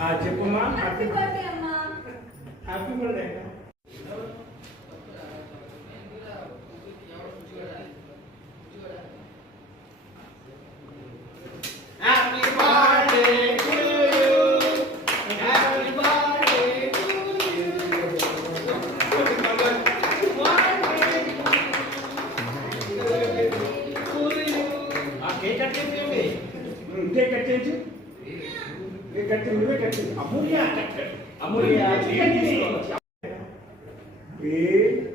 చెప్పమ్మా. Happy birthday అమ్మా. Happy birthday. Cake cut చేయించు. కేక్ కట్ చేయి. నువ్వే కట్ చేయి. అమూల్య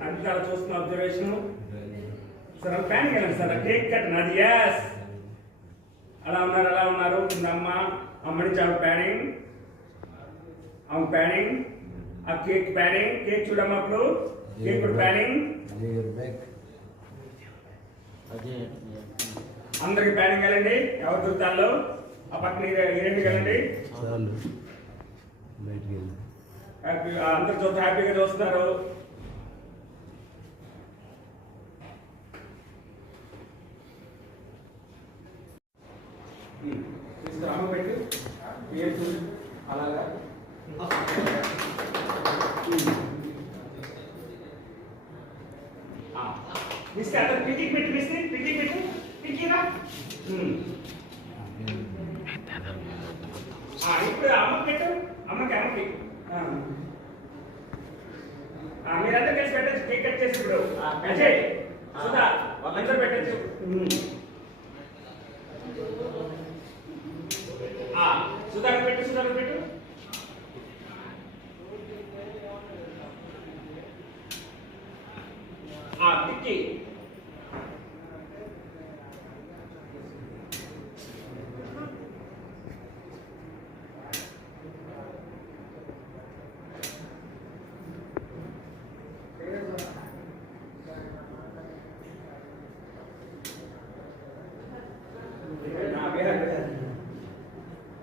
అంటే అలా చూస్తున్న అబ్జర్వేషన్. సార్ ప్యాన్ వెళ్ళండి సార్. కేక్ కట్ నాది. ఎస్ అలా ఉన్నారు కింద అమ్మడి చాలా ప్యానింగ్. అవును ప్యానింగ్. ఆ కేక్ ప్యానింగ్. కేక్ చూడమ్మా. అప్పుడు కేక్ కూడా ప్యానింగ్. అందరికి ప్యానింగ్ వెళ్ళండి. ఎవరు దొరుకుతాలో ఆ పక్కన ఈరెంట్కి వెళ్ళండి. అందరు చూస్తే హ్యాపీగా చూస్తున్నారు. అమ్మ పెట్టి అలాగా మిస్టర్ అతను పికింగ్ పెట్టి మిస్టర్ పికింగ్ పెట్టి పికిరా. ఇప్పుడు అమ్మకి పెట్టు. అమ్మకి మీరందరూ కలిసి పెట్టచ్చు. కేక్ కట్ చేసి ఇప్పుడు అజయ్ సుధా వాళ్ళందరూ పెట్టచ్చు. సుధాకు పెట్టు. Pikki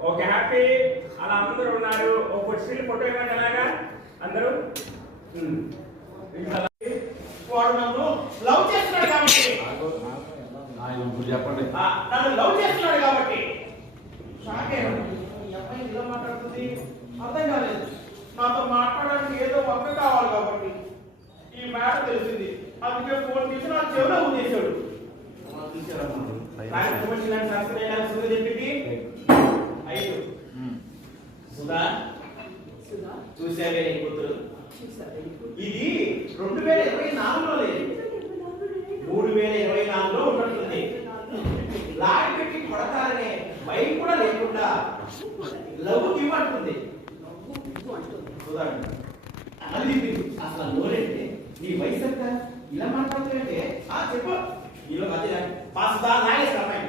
okay happy. అలా అందరూ ఉన్నారు. ఒక స్టిల్ ఫోటో ఇవ్వండి. అలాగా అందరూ వాడు నన్ను లవ్ చేస్తున్నాడు కాబట్టి చెప్పండి. నన్ను లవ్ చేస్తున్నాడు కాబట్టి షాక్ అయ్యాను. ఈ అమ్మాయి ఇలా మాట్లాడుతుంది అర్థం కాలేదు. నాతో మాట్లాడడానికి ఏదో ఒక్క కావాలి కాబట్టి ఈ మ్యాటర్ తెలిసింది. అందుకే ఫోన్ తీసి నా చెవిలో ఉందేశాడు. చూసావే నీ కూతురు. ఇది 2024లో లేదు, 3024లో ఉన్నట్టుంది. లాగి పెట్టి కొడతారనే భయం కూడా లేకుండా లవ్ గివ్ అంటుంది. అసలు నోరేంటే నీ వయసు ఎంత ఇలా మాట్లాడుతుంటే చెప్పు. నీలో మధ్య పాస్తా నాగేశ్వర అమ్మాయి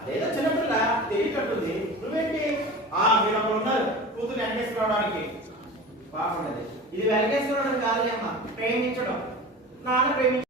అదేదో చిన్నపిల్ల తెలియకట్టుంది. నువ్వేంటి మీరు అక్కడ ఉన్నారు కూతురు వెంకటేశ్వరరావడానికి. బాగుండదు. ఇది వెంకటేశ్వరరావు కాదులే అమ్మ, ప్రేమించడం. నాన్న ప్రేమించడం.